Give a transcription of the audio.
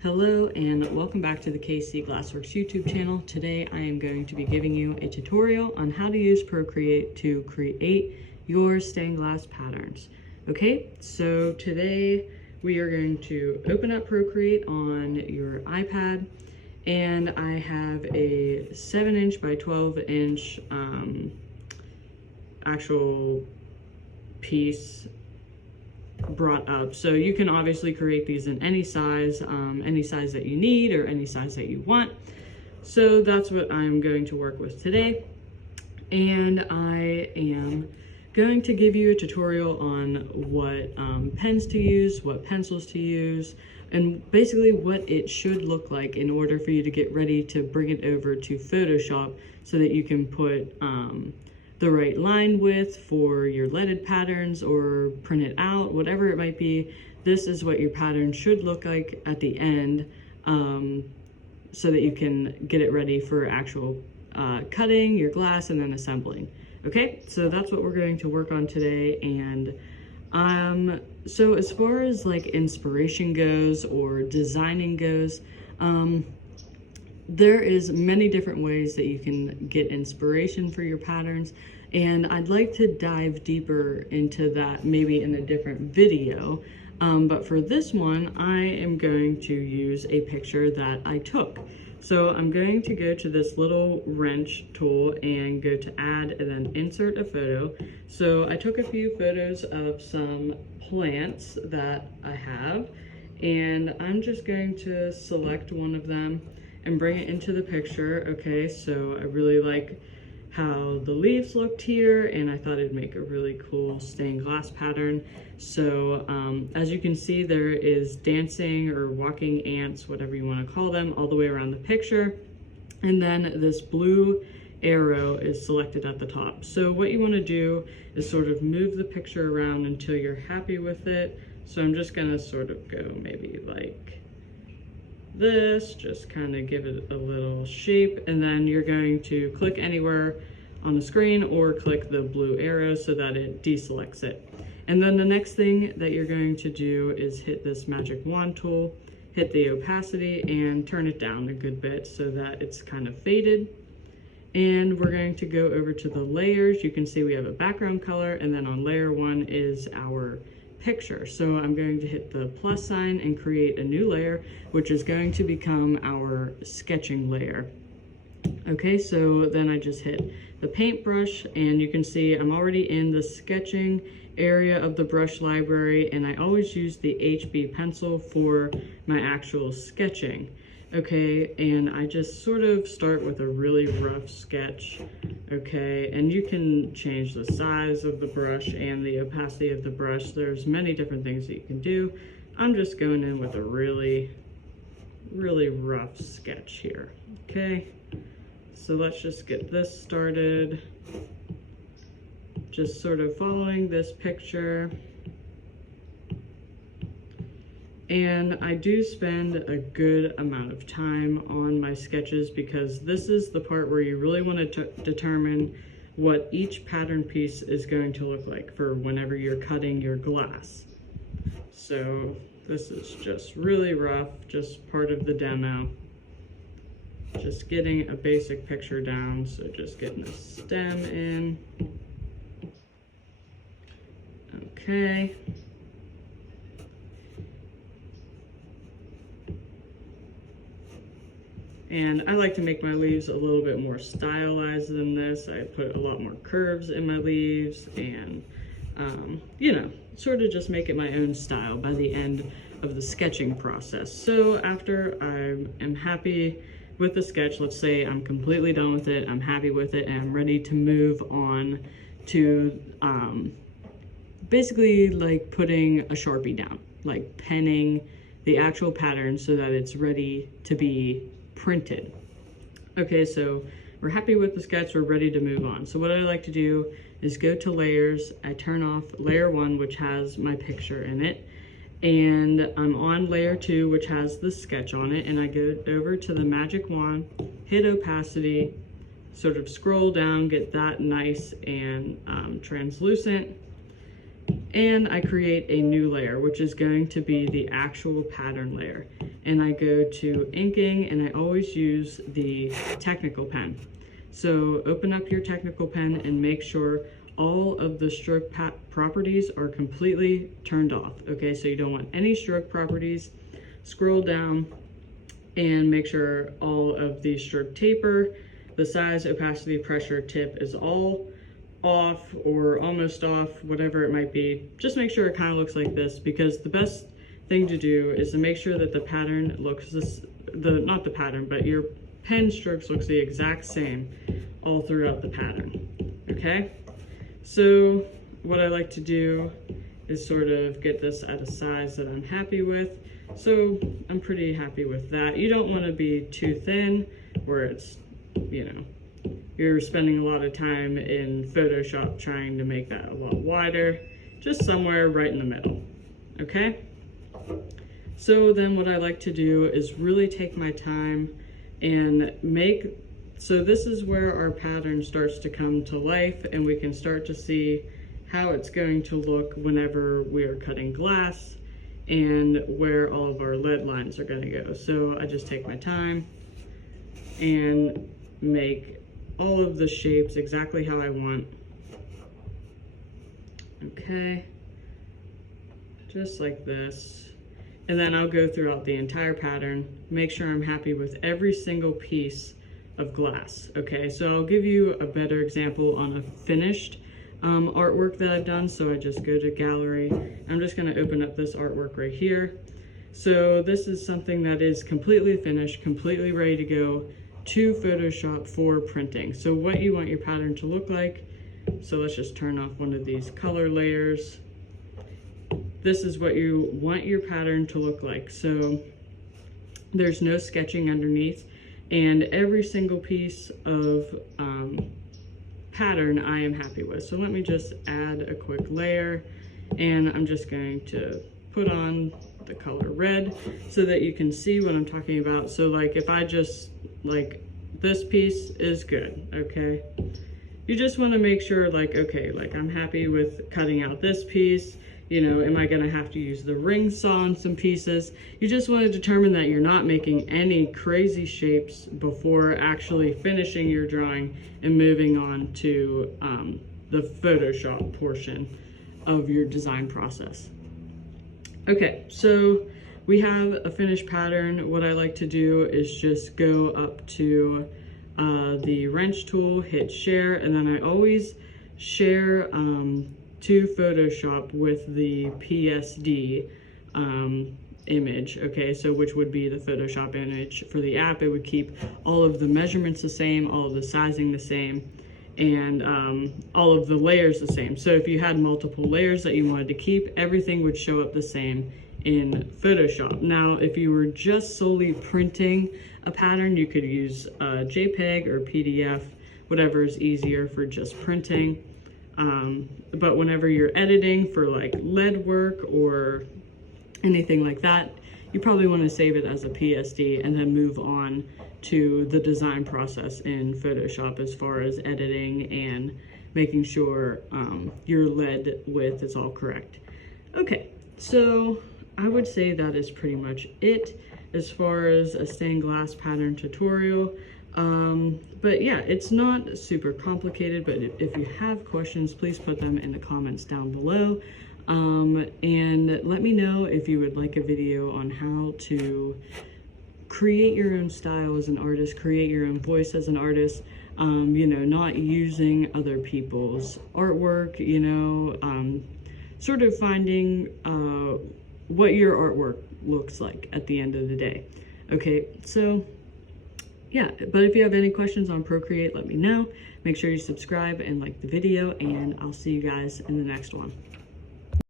Hello and welcome back to the KC Glassworks YouTube channel. Today I am going to be giving you a tutorial on how to use Procreate to create your stained glass patterns. Okay, so today we are going to open up Procreate on your iPad, and I have a 7" by 12" actual piece brought up. So you can obviously create these in any size that you need or any size that you want. So that's what I'm going to work with today. And I am going to give you a tutorial on what pens to use, what pencils to use, and basically what it should look like in order for you to get ready to bring it over to Photoshop so that you can put the right line width for your leaded patterns or print it out, whatever it might be. This is what your pattern should look like at the end, so that you can get it ready for actual cutting your glass and then assembling. Okay, so that's what we're going to work on today. And so as far as like inspiration goes or designing goes, there is many different ways that you can get inspiration for your patterns, and I'd like to dive deeper into that maybe in a different video. But for this one, I am going to use a picture that I took. So I'm going to go to this little wrench tool and go to add and then insert a photo. So I took a few photos of some plants that I have, and I'm just going to select one of them and bring it into the picture. Okay, so I really like how the leaves looked here, and I thought it'd make a really cool stained glass pattern. So as you can see, there is dancing or walking ants, whatever you want to call them, all the way around the picture. And then this blue arrow is selected at the top. So what you want to do is sort of move the picture around until you're happy with it. So I'm just going to sort of go maybe like this, just kind of give it a little shape, and then you're going to click anywhere on the screen or click the blue arrow so that it deselects it. And then the next thing that you're going to do is hit this magic wand tool, hit the opacity, and turn it down a good bit so that it's kind of faded. And we're going to go over to the layers. You can see we have a background color, and then on layer 1 is our picture. So I'm going to hit the plus sign and create a new layer, which is going to become our sketching layer. Okay, so then I just hit the paintbrush, and you can see I'm already in the sketching area of the brush library, and I always use the HB pencil for my actual sketching. Okay, and I just sort of start with a really rough sketch. Okay, and you can change the size of the brush and the opacity of the brush. There's many different things that you can do. I'm just going in with a really rough sketch here. Okay, so let's just get this started. Just sort of following this picture. And I do spend a good amount of time on my sketches because this is the part where you really want to determine what each pattern piece is going to look like for whenever you're cutting your glass. So this is just really rough, just part of the demo. Just getting a basic picture down, so just getting a stem in. Okay. And I like to make my leaves a little bit more stylized than this. I put a lot more curves in my leaves and, you know, sort of just make it my own style by the end of the sketching process. So after I am happy with the sketch, let's say I'm completely done with it, I'm happy with it, and I'm ready to move on to basically like putting a Sharpie down, like penning the actual pattern so that it's ready to be printed. Okay, so we're happy with the sketch, we're ready to move on. So what I like to do is go to layers, I turn off layer 1, which has my picture in it, and I'm on layer 2, which has the sketch on it, and I go over to the magic wand, hit opacity, sort of scroll down, get that nice and translucent, and I create a new layer, which is going to be the actual pattern layer. And I go to inking, and I always use the technical pen. So open up your technical pen and make sure all of the stroke properties are completely turned off. Okay, so you don't want any stroke properties. Scroll down and make sure all of the stroke taper, the size, opacity, pressure, tip is all off or almost off, whatever it might be. Just make sure it kind of looks like this, because the best thing to do is to make sure that the pattern looks not the pattern, but your pen strokes looks the exact same all throughout the pattern. Okay, so what I like to do is sort of get this at a size that I'm happy with. So I'm pretty happy with that. You don't want to be too thin where it's, you know, you're spending a lot of time in Photoshop trying to make that a lot wider. Just somewhere right in the middle. Okay? So then what I like to do is really take my time and so this is where our pattern starts to come to life, and we can start to see how it's going to look whenever we are cutting glass and where all of our lead lines are going to go. So I just take my time and make all of the shapes exactly how I want. Okay, just like this. And then I'll go throughout the entire pattern, make sure I'm happy with every single piece of glass. Okay, so I'll give you a better example on a finished artwork that I've done. So I just go to gallery. I'm just going to open up this artwork right here. So this is something that is completely finished, completely ready to go to Photoshop for printing. So what you want your pattern to look like. So let's just turn off one of these color layers. This is what you want your pattern to look like. So there's no sketching underneath, and every single piece of pattern I am happy with. So let me just add a quick layer, and I'm just going to put on the color red so that you can see what I'm talking about. So like if I just, like, this piece is good, okay? You just want to make sure, like, okay, like I'm happy with cutting out this piece. You know, am I going to have to use the ring saw on some pieces? You just want to determine that you're not making any crazy shapes before actually finishing your drawing and moving on to the Photoshop portion of your design process. Okay, so we have a finished pattern. What I like to do is just go up to the wrench tool, hit share, and then I always share to Photoshop with the PSD image, okay, so which would be the Photoshop image for the app. It would keep all of the measurements the same, all of the sizing the same, and all of the layers the same. So if you had multiple layers that you wanted to keep, everything would show up the same in Photoshop. Now, if you were just solely printing a pattern, you could use JPEG or PDF, whatever is easier for just printing. But whenever you're editing for like lead work or anything like that, you probably want to save it as a PSD and then move on to the design process in Photoshop as far as editing and making sure your lead width is all correct. Okay, so I would say that is pretty much it as far as a stained glass pattern tutorial. But yeah, it's not super complicated, but if you have questions, please put them in the comments down below. And let me know if you would like a video on how to create your own style as an artist, create your own voice as an artist, you know, not using other people's artwork, you know, sort of finding what your artwork looks like at the end of the day. Okay, so yeah, but if you have any questions on Procreate, let me know. Make sure you subscribe and like the video, and I'll see you guys in the next one.